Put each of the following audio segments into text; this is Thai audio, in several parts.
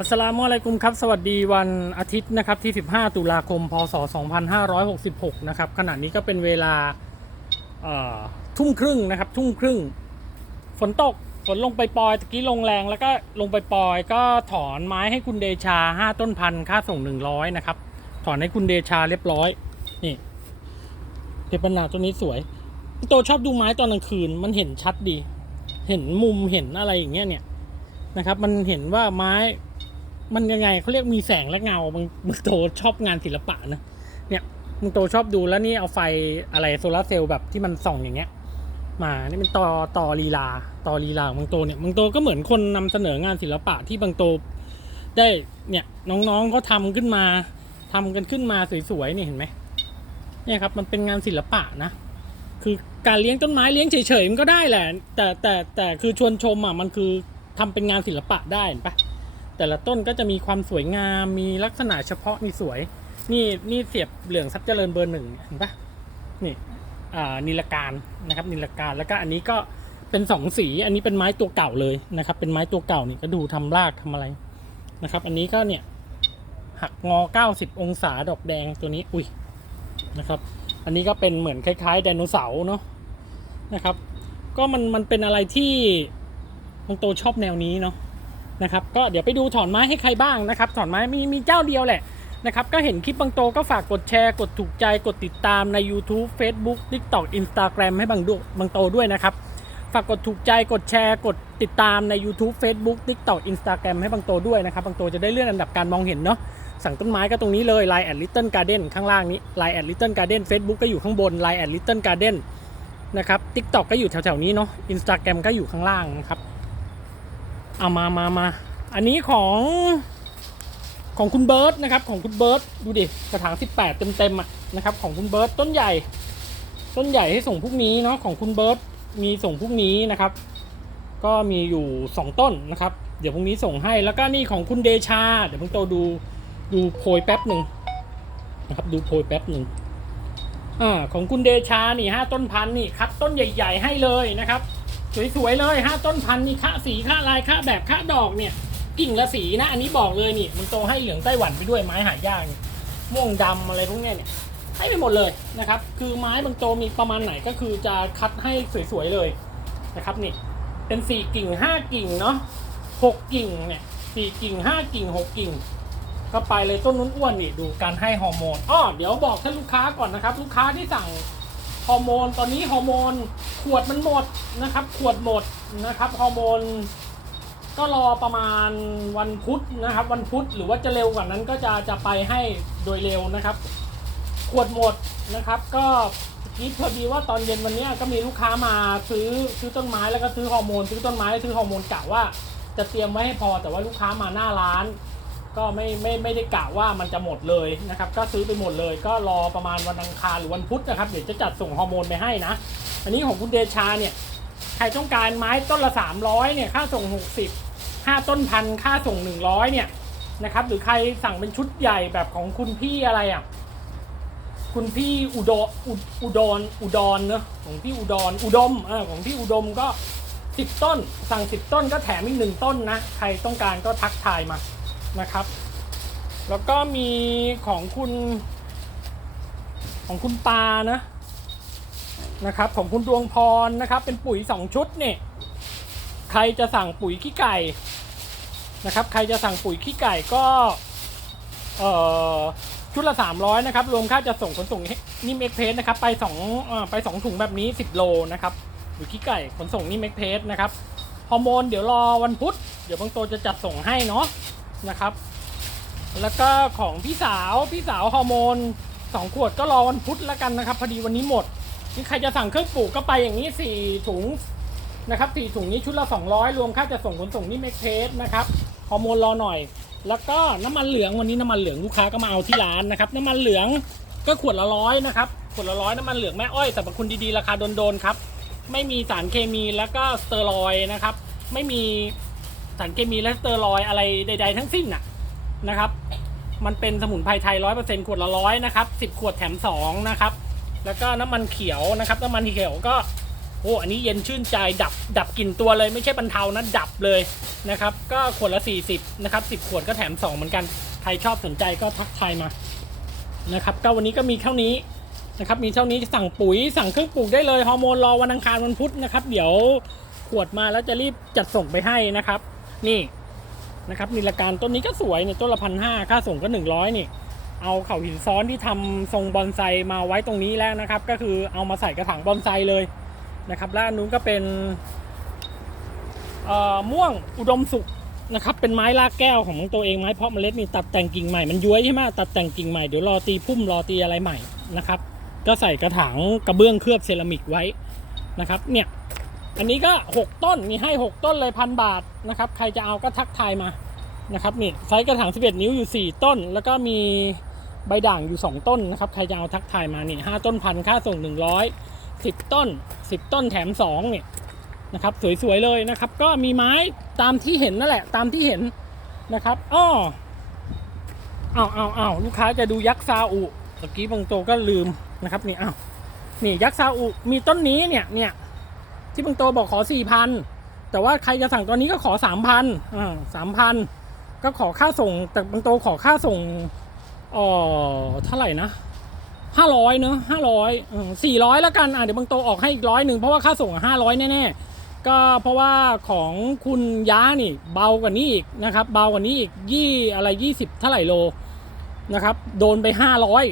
อัสลามุอะลัยกุมครับ สวัสดีวันอาทิตย์นะครับที่ 15 ตุลาคม พศ 2566 นะครับขณะนี้ก็เป็นเวลาทุ่มครึ่งนะครับทุ่มครึ่ง ฝนตกฝนลงไปปอยตะกี้ลงแรงแล้วก็ลงไปปอย ก็ถอนไม้ให้คุณเดชา 5 ต้นพันค่าส่ง 100 นะครับ ถอนให้คุณเดชาเรียบร้อย นี่เทปนาตัวนี้สวยพี่โตชอบดูไม้ตอนกลางคืนมันเห็นชัดดี เห็นมุมเห็นอะไรอย่างเงี้ยเนี่ยนะครับ มันเห็นว่าไม้ มันยังไงเขาเรียกมีแสงและเงาบางบางโตชอบงานศิลปะนะเนี่ยบางโตชอบดูแล้วนี่เอาไฟอะไรโซลาร์เซลล์แบบที่มันส่องอย่างเงี้ย มานี่เป็นต่อต่อลีลาต่อลีลาของบางโตเนี่ยบางโตก็เหมือนคนนำเสนองานศิลปะที่บางโตได้เนี่ยน้องๆเขาทำขึ้นมาทำกันขึ้นมาสวยๆนี่เห็นไหมเนี่ยครับมันเป็นงานศิลปะนะคือการเลี้ยงต้นไม้เลี้ยงเฉยๆมันก็ได้แหละ แต่แต่แต่คือชวนชมอะมันคือทำเป็นงานศิลปะได้เห็นปะ แต่ละต้นก็จะมีความสวยงาม มีลักษณะเฉพาะมีสวย นี่นี่เสียบเหลืองซับเจริญเบอร์หนึ่งเห็นปะนี่อ่านิลการนะครับนิลการแล้วก็อันนี้ก็เป็นสองสีอันนี้เป็นไม้ตัวเก่าเลยนะครับ เป็นไม้ตัวเก่านี่ก็ดูทำรากทำอะไรนะครับ อันนี้ก็เนี่ยหักงอ 90 องศาดอกแดงตัวนี้อุ้ยนะครับ อันนี้ก็เป็นเหมือนคล้ายๆไดโนเสาร์เนาะนะครับ ก็มันมันเป็นอะไรที่บางโตชอบแนวนี้เนาะ นะครับก็เดี๋ยวไปดูถอนไม้ให้ใครบ้างนะครับถอนไม้มีมีเจ้าเดียวแหละนะครับก็เห็นคลิปบางโตก็ฝากกดแชร์กดถูกใจกดติดตามใน YouTube Facebook TikTok Instagram ให้บางดูบางโตด้วยนะครับฝากกดถูกใจกดแชร์กดติดตามใน YouTube Facebook TikTok Instagram ให้บางโตด้วยนะครับบางโตจะได้เลื่อนอันดับการมองเห็นเนาะสั่งต้นไม้ก็ตรงนี้เลย Line at Little Garden ข้างล่างนี้ Line at Little Garden Facebook ก็อยู่ข้างบน Line at Little Garden นะครับ TikTok ก็อยู่แถวๆนี้เนาะ Instagram ก็อยู่ข้างล่างนะครับ เอามามามาอันนี้ของของคุณเบิร์ตนะครับของคุณเบิร์ตดูดิกระถาง 18 เต็มเต็มอะนะครับของคุณเบิร์ตต้นใหญ่ ต้นใหญ่ให้ส่งพรุ่งนี้เนาะของคุณเบิร์ตมีส่งพรุ่งนี้นะครับ ก็มีอยู่ 2 ต้นนะครับ เดี๋ยวพรุ่งนี้ส่งให้แล้วก็นี่ของคุณเดชา เดี๋ยวเพิ่งโตดูดูโพยแป๊บหนึ่งนะครับดูโพยแป๊บหนึ่งอ่าของคุณเดชานี่ห้าต้นพันธุ์นี่คัดต้นใหญ่ ๆ ให้เลยนะครับ สวยๆเลยห้าต้นพันธุ์นี่ค่าสีค่าลายค่าแบบค่าดอกเนี่ยกิ่งละสีนะ อันนี้บอกเลยนี่ มันโตให้เหลืองไต้หวันไปด้วยไม้หายากเนี่ยม่วงดำอะไรพวกนี้เนี่ยให้ไปหมดเลยนะครับ คือไม้บางโตมีประมาณไหนก็คือจะคัดให้สวยๆเลยนะครับนี่เป็นสี่กิ่งห้ากิ่งเนาะหกกิ่งเนี่ยสี่กิ่งห้ากิ่งหกกิ่ง ก็ไปเลยต้นนู้นอ้วนนี่ดูการให้ฮอร์โมนอ้อเดี๋ยวบอกท่านลูกค้าก่อนนะครับ ลูกค้าที่สั่ง ฮอร์โมนตอนนี้ฮอร์โมนขวดมันหมดนะครับ ขวดหมดนะครับฮอร์โมนก็รอประมาณวันพุธนะครับ วันพุธหรือว่าจะเร็วกว่านั้นก็จะจะไปให้โดยเร็วนะครับ ขวดหมดนะครับ ก็นี่พอดีว่าตอนเย็นวันนี้ก็มีลูกค้ามาซื้อซื้อต้นไม้แล้วก็ซื้อฮอร์โมนซื้อต้นไม้ซื้อฮอร์โมนกะว่าจะเตรียมไว้ให้พอแต่ว่าลูกค้ามาหน้าร้าน ก็ไม่ไม่ไม่ได้กะว่ามันจะหมดเลยนะครับ ก็ซื้อไปหมดเลย ก็รอประมาณวันอังคารหรือวันพุธนะครับเดี๋ยวจะจัดส่งฮอร์โมนไปให้นะ อันนี้ของคุณเดชาเนี่ยใครต้องการไม้ต้นละ 300เนี่ยค่าส่ง 60 5 ต้นพันค่าส่ง 100เนี่ยนะครับ หรือใครสั่งเป็นชุดใหญ่แบบของคุณพี่อะไรอะคุณพี่อุดอุอุดรอุดรเนอะของพี่อุดรอุดมเออของพี่อุดมก็ 10 ต้น สั่ง 10 ต้นก็แถมอีกหนึ่งต้นนะ ใครต้องการก็ทักทายมา นะครับ แล้วก็มีของคุณของคุณปานะนะครับของคุณดวงพรนะครับ เป็นปุ๋ย 2 ชุดเนี่ยใครจะสั่งปุ๋ยขี้ไก่นะครับ ใครจะสั่งปุ๋ยขี้ไก่ก็เอ่อชุดละ 300 นะครับ รวมค่าจะส่งขนส่งนิ่มเอ็กเพสนะครับ ไป2อไป2ถุงแบบนี้ 10 โลนะครับปุ๋ยขี้ไก่ขนส่งนิ่มเอ็กเพสนะครับฮอร์โมนเดี๋ยวรอวันพุธเดี๋ยวบางโตจะจัดส่งให้เนาะ นะครับ แล้วก็ของพี่สาวพี่สาวฮอร์โมนสองขวดก็รอวันพุธแล้วกันนะครับ พอดีวันนี้หมดนี่ใครจะสั่งเครื่องปลูกก็ไปอย่างนี้สี่ถุงนะครับสี่ถุงนี้ชุดละ 200 รวมค่าจะส่งขนส่งนี่เมกเพสนะครับฮอร์โมนรอหน่อย แล้วก็น้ำมันเหลืองวันนี้น้ำมันเหลืองลูกค้าก็มาเอาที่ร้านนะครับ น้ำมันเหลืองก็ขวดละร้อยนะครับขวดละร้อยน้ำมันเหลืองแม่อ้อยแต่บางคุณดีๆราคาโดนๆครับ ไม่มีสารเคมีแล้วก็สเตอรอยนะครับ ไม่มี สารเคมีและสเตอรอยอะไรใด ๆ ทั้งสิ้นน่ะนะครับ มันเป็นสมุนไพรไทยร้อยเปอร์เซ็นต์ขวดละร้อยนะครับสิบขวดแถมสองนะครับ แล้วก็น้ำมันเขียวนะครับน้ำมันเขียวก็โอ้อันนี้เย็นชื่นใจดับดับกลิ่นตัวเลยไม่ใช่บรรเทานะดับเลยนะครับ ก็ขวดละ 40นะครับ10 ขวดก็แถม 2 เหมือนกัน ใครชอบสนใจก็ทักทายมานะครับก็วันนี้ก็มีเท่านี้นะครับมีเท่านี้สั่งปุ๋ยสั่งเครื่องปลูกได้เลยฮอร์โมนรอวันอังคารวันพุธนะครับ เดี๋ยวขวดมาแล้วจะรีบจัดส่งไปให้นะครับ นี่นะครับนิลการต้นนี้ก็สวยเนี่ยต้นละพันห้าค่าส่งก็ 100 นี่ เอาเข่าหินซ้อนที่ทำทรงบอนไซมาไว้ตรงนี้แล้วนะครับ ก็คือเอามาใส่กระถางบอนไซเลยนะครับแล้วนู้นก็เป็นเอ่อม่วงอุดมสุขนะครับเป็นไม้รากแก้วของตัวเองไม้เพาะเมล็ดนี่ตัดแต่งกิ่งใหม่มันย้วยใช่ไหมตัดแต่งกิ่งใหม่เดี๋ยวรอตีพุ่มรอตีอะไรใหม่นะครับ ก็ใส่กระถางกระเบื้องเคลือบเซรามิกไว้นะครับเนี่ย อันนี้ก็ 6 ต้นมีให้ 6 ต้นเลยพันบาทนะครับ ใครจะเอาก็ทักทายมานะครับนี่ไซส์กระถาง 11 นิ้วอยู่ 4 ต้น แล้วก็มีใบด่างอยู่ 2 ต้นนะครับ ใครจะเอาทักทายมานี่5ต้นพันค่าส่ง 100 10 ต้น 10 ต้นแถม2เนี่ยนะครับสวยๆเลยนะครับ ก็มีไม้ตามที่เห็นนั่นแหละ ตามที่เห็นนะครับอ้อเอาวอ้าวอ้าลูกค้าจะดูยักษ์ซาอุเมื่อกี้บางโตก็ลืมนะครับนี่อ้าวนี่ยักษ์ซาอุมีต้นนี้เนี่ยเนี่ย ที่บางโตบอกขอ4,000แต่ว่าใครจะสั่งตอนนี้ก็ขอ3,000อ่า3,000ก็ขอค่าส่ง แต่บางโตขอค่าส่งอ่อเท่าไหร่นะห้าร้อยเนอะห้าร้อยสี่ร้อยแล้วกันอะเดี๋ยวบางโตออกให้อีกร้อยหนึ่งเพราะว่าค่าส่งห้าร้อยแน่ๆก็เพราะว่าของคุณย้านี่เบากว่านี้อีกนะครับ เบากว่านี้อีกยี่อะไรยี่สิบเท่าไหร่โลนะครับ โดนไปห้าร้อย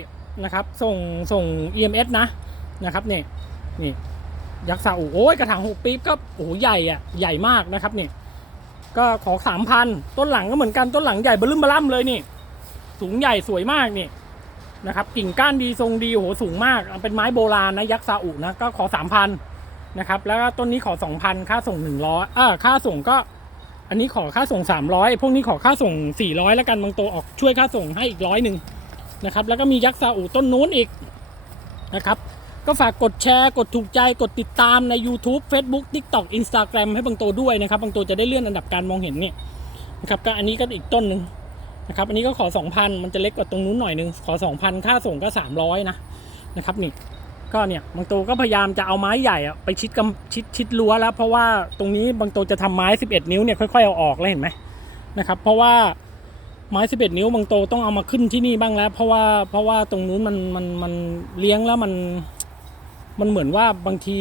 นะครับ ส่งส่ง EMS นะนะครับนี่นี่ ยักษ์ซาอุโอ้ยกระถางหกปี๊บก็โอ้โหใหญ่อะใหญ่มากนะครับนี่ก็ขอสามพันต้นหลังก็เหมือนกันต้นหลังใหญ่เบลึ้มบล่ำเลยนี่ สูงใหญ่สวยมากนี่นะครับกิ่งก้านดีทรงดีโอ้โหสูงมากเป็นไม้โบราณนะยักษ์ซาอุนะก็ขอสามพันนะครับแล้วก็ต้นนี้ขอสองพันค่าส่งหนึ่งร้อยอ่าค่าส่งก็ อันนี้ขอค่าส่งสามร้อยพวกนี้ขอค่าส่งสี่ร้อยแล้วกันบางตัวออกช่วยค่าส่งให้อีกร้อยหนึ่งนะครับแล้วก็มียักษ์ซาอุต้นนู้นอีกนะครับ ก็ฝากกดแชร์ กดถูกใจ กดติดตามใน YouTube Facebook TikTok Instagram ให้บางตัวด้วยนะครับ บางตัวจะได้เลื่อนอันดับการมองเห็นเนี่ยนะครับก็อันนี้ก็อีกต้นหนึ่งนะครับอันนี้ก็ขอ 2,000 มันจะเล็กกว่าตรงนู้นหน่อยนึงขอ 2,000 ค่าส่งก็ 300 นะนะครับนี่ก็เนี่ยบางตัวก็พยายามจะเอาไม้ใหญ่อะไปชิดกำชิดชิดรั้วแล้ว เพราะว่าตรงนี้บางตัวจะทำไม้ 11 นิ้วเนี่ยค่อยๆเอาออกแล้วเห็นไหมนะครับเพราะว่าไม้ 11 นิ้วบางตัวต้องเอามาขึ้นที่นี่บ้างแล้ว เพราะว่าเพราะว่าตรงนู้นมันมันมันเลี้ยงแล้วมัน มันเหมือนว่าบางที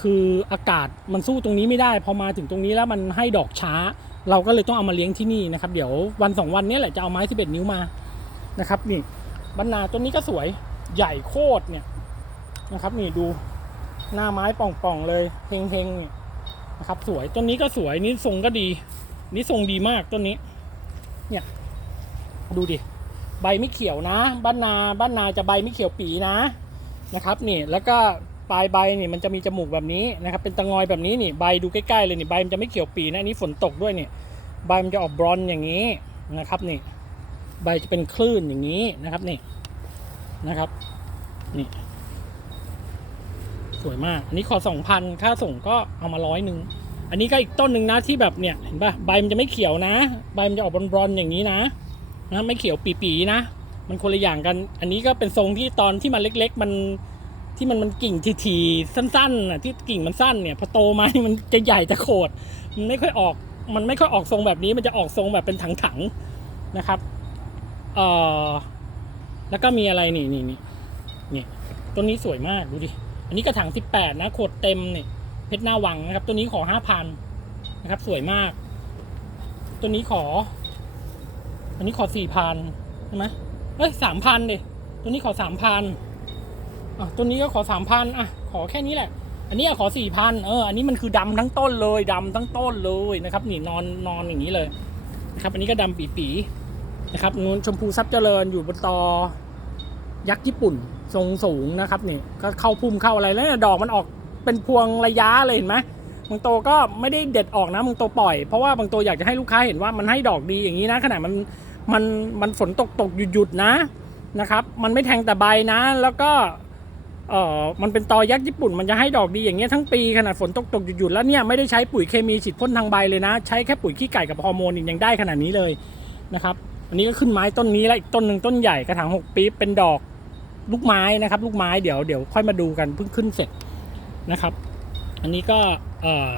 คืออากาศมันสู้ตรงนี้ไม่ได้ พอมาถึงตรงนี้แล้วมันให้ดอกช้า เราก็เลยต้องเอามาเลี้ยงที่นี่นะครับ เดี๋ยววันสองวันนี้แหละจะเอาไม้สิบเอ็ดนิ้วมานะครับ นี่บรรณาต้นนี้ก็สวยใหญ่โคตรเนี่ยนะครับ นี่ดูหน้าไม้ป่องๆเลยเฮงๆเนี่ยนะครับ สวยต้นนี้ก็สวยนี่ทรงก็ดีนี่ทรงดีมากต้นนี้ เนี่ยดูดิใบไม่เขียวนะ บ้านนาบ้านนาจะใบไม่เขียวปีนะ นะครับนี่แล้วก็ปลายใบนี่มันจะมีจมูกแบบนี้นะครับเป็นตะงอยแบบนี้นี่ใบดูใกล้ๆเลยนี่ใบมันจะไม่เขียวปีนะอันนี้ฝนตกด้วยนี่ใบมันจะออกบรอนอย่างนี้นะครับนี่ใบจะเป็นคลื่นอย่างนี้นะครับนี่นะครับนี่สวยมาก อันนี้ขอสองพันค่าส่งก็เอามาร้อยหนึ่งอันนี้ก็อีกต้นหนึ่งนะที่แบบเนี่ยเห็นปะใบมันจะไม่เขียวนะ ใบมันจะออกบรอนๆอย่างนี้นะนะไม่เขียวปีๆนะ มันคนละอย่างกัน อันนี้ก็เป็นทรงที่ตอนที่มันเล็ก ๆ มันที่มันมันกิ่งทีๆสั้นๆน่ะที่กิ่งมันสั้นเนี่ยพอโตมานี่มันจะใหญ่จะโขดมันไม่ค่อยออกมันไม่ค่อยออกทรงแบบนี้ มันจะออกทรงแบบเป็นถังๆนะครับเอ่อแล้วก็มีอะไรนี่นี่นี่นี่ต้นนี้สวยมากดูดิอันนี้กระถาง18นะโขดเต็มเนี่ยเพชรหน้าวังนะครับ ตัวนี้ขอ5,000นนะครับ สวยมาก ตัวนี้ขอ อันนี้ขอ4,000ใช่ไหม เอ้ยสามพันดิตัวนี้ขอสามพันอะตัวนี้ก็ขอสามพันอะ ขอแค่นี้แหละ อันนี้ขอสี่พันเออ อันนี้มันคือดำทั้งต้นเลยดำทั้งต้นเลยนะครับ นี่นอนนอนอย่างนี้เลยนะครับ อันนี้ก็ดำปีๆนะครับนู้นชมพูซับเจริญอยู่บนตอยักษ์ญี่ปุ่นทรงสูงนะครับนี่ก็เข้าพุ่มเข้าอะไรแล้วดอกมันออกเป็นพวงระยะเลยเห็นไหมบางโตวก็ไม่ได้เด็ดออกนะบางโตวปล่อยเพราะว่าบางโตวอยากจะให้ลูกค้าเห็นว่ามันให้ดอกดีอย่างนี้นะขนาดมัน มันมันฝนตกตกหยุดหยุดนะนะครับ มันไม่แทงแต่ใบนะ แล้วก็เออมันเป็นตอยักษ์ญี่ปุ่นมันจะให้ดอกดีอย่างเงี้ยทั้งปีขนาดฝนตกตกหยุดหยุดแล้วเนี่ยไม่ได้ใช้ปุ๋ยเคมีฉีดพ่นทางใบเลยนะ ใช้แค่ปุ๋ยขี้ไก่กับฮอร์โมนอีกยังได้ขนาดนี้เลยนะครับอันนี้ก็ขึ้นไม้ต้นนี้แล้วอีกต้นหนึ่งต้นใหญ่กระถางหกปีเป็นดอกลูกไม้นะครับ ลูกไม้เดี๋ยวเดี๋ยวค่อยมาดูกันเพิ่งขึ้นเสร็จนะครับ อันนี้ก็เอ่อ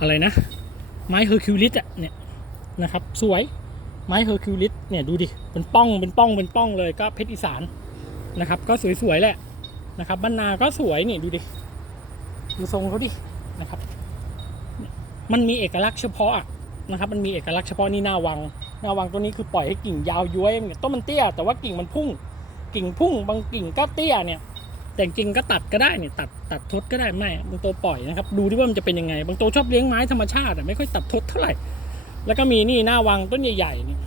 อะไรนะ ไม้เฮอร์คิวลิสอะเนี่ยนะครับ สวย ไม้เฮอร์คิวลิสเนี่ยดูดิเป็นป้องเป็นป้องเป็นป้องเลยก็เพชรอีสานนะครับ ก็สวยๆแหละนะครับบ้านนาก็สวยนี่ดูดิดูทรงเขาดินะครับ มันมีเอกลักษณ์เฉพาะนะครับ มันมีเอกลักษณ์เฉพาะนี่หน้าวัง หน้าวังตัวนี้คือปล่อยให้กิ่งยาวย้วยเนี่ยต้นมันเตี้ยแต่ว่ากิ่งมันพุ่ง กิ่งพุ่ง บางกิ่งก็เตี้ยเนี่ย แต่จริงก็ตัดก็ได้เนี่ยตัดตัดทดก็ได้ไม่บางตัวปล่อยนะครับ ดูที่ว่ามันจะเป็นยังไง บางตัวชอบเลี้ยงไม้ธรรมชาติไม่ค่อยตัดทดเท่าไหร่ แล้วก็มีนี่หน้าวังต้นใหญ่ๆนี่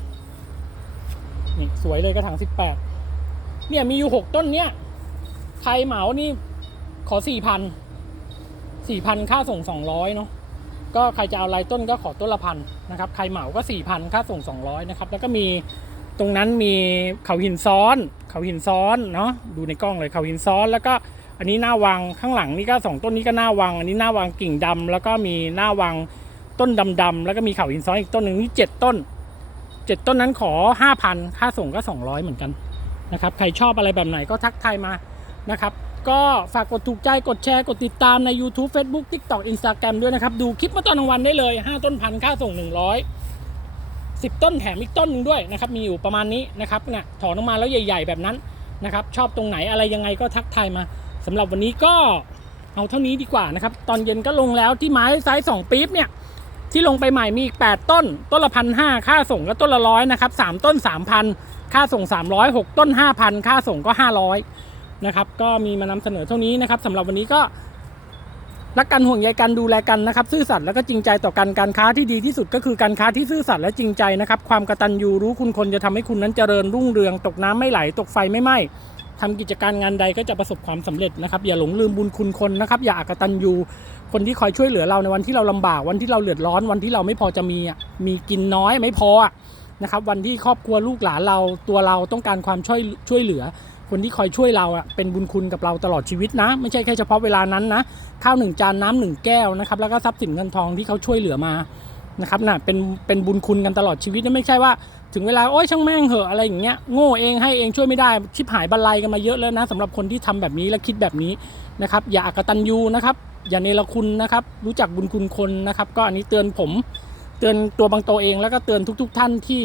นี่สวยเลยกระถางสิบแปดเนี่ยมีอยู่หกต้นเนี่ยใครเหมานี่ขอสี่พันสี่พันค่าส่งสองร้อยเนาะก็ใครจะเอาลายต้นก็ขอต้นละพันนะครับใครเหมาก็สี่พันค่าส่งสองร้อยนะครับแล้วก็มีตรงนั้นมีเขาหินซ้อน เขาหินซ้อนเนาะดูในกล้องเลยเขาหินซ้อน แล้วก็อันนี้หน้าวังข้างหลังนี่ก็สองต้นนี้ก็หน้าวัง อันนี้หน้าวังกิ่งดำแล้วก็มีหน้าวัง ต้นดำๆแล้วก็มีเขาหินซ้อนอีกต้นหนึ่งนี่เจ็ดต้นเจ็ดต้นนั้นขอห้าพันค่าส่งก็สองร้อยเหมือนกันนะครับใครชอบอะไรแบบไหนก็ทักทายมานะครับก็ฝากกดถูกใจกดแชร์กดติดตามใน YouTube Facebook TikTok Instagram ด้วยนะครับ ดูคลิปมาตอนกลางวันได้เลย 5 ต้นพันค่าส่ง 100 10 ต้นแถมอีกต้นหนึ่งด้วยนะครับ มีอยู่ประมาณนี้นะครับเนี่ยถอนออกมาแล้วใหญ่ ๆ แบบนั้นนะครับ ชอบตรงไหนอะไรยังไงก็ทักทายมาสำหรับวันนี้ก็เอาเท่านี้ดีกว่านะครับ ตอนเย็นก็ลงแล้วที่ไม้ไซส์2ปี๊บเนี่ย ที่ลงไปใหม่มีอีก 8 ต้น ต้นละพันห้าค่าส่งก็ต้นละร้อยนะครับ3ต้น 3,000 ค่าส่ง 300 6 ต้น 5,000 ค่าส่งก็ 500นะครับก็มีมานำเสนอเท่านี้นะครับสำหรับวันนี้ก็รักกันห่วงใยกันดูแลกันนะครับ ซื่อสัตย์แล้วก็จริงใจต่อกันการค้าที่ดีที่สุดก็คือการค้าที่ซื่อสัตย์และจริงใจนะครับ ความกตัญญูรู้คุณคนจะทำให้คุณนั้นเจริญรุ่งเรือง ตกน้ำไม่ไหล ตกไฟไม่ไหม้ ทำกิจการงานใดก็จะประสบความสำเร็จนะครับ อย่าหลงลืมบุญคุณคนนะครับ อย่าอากตัญญูคนที่คอยช่วยเหลือเราในวันที่เราลำบาก วันที่เราเดือดร้อน วันที่เราไม่พอจะมีมีกินน้อยไม่พอนะครับ วันที่ครอบครัวลูกหลานเราตัวเราต้องการความช่วยช่วยเหลือ คนที่คอยช่วยเราอะเป็นบุญคุณกับเราตลอดชีวิตนะ ไม่ใช่แค่เฉพาะเวลานั้นนะข้าวหนึ่งจานน้ำหนึ่งแก้วนะครับแล้วก็ทรัพย์สินเงินทองที่เขาช่วยเหลือมานะครับน่ะเป็นเป็นบุญคุณกันตลอดชีวิตนะไม่ใช่ว่า ถึงเวลาโอ้ยช่างแม่งเหอะอะไรอย่างเงี้ยโง่เองให้เองช่วยไม่ได้ชิบหายบันไลกันมาเยอะแล้วนะสำหรับคนที่ทำแบบนี้และคิดแบบนี้นะครับ อย่าอากตันยูนะครับ อย่าเนรคุณนะครับ รู้จักบุญคุณคนนะครับ ก็อันนี้เตือนผมเตือนตัวบางตัวเองแล้วก็เตือนทุก ๆ ท่านที่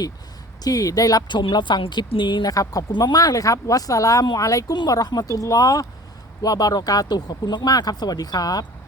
ที่ได้รับชมรับฟังคลิปนี้นะครับ ขอบคุณมาก ๆ เลยครับ วัสสลามุอะลัยกุมวะราะห์มะตุลลอฮ์วะบารอกาตุขอบคุณมาก ๆ ครับ สวัสดีครับ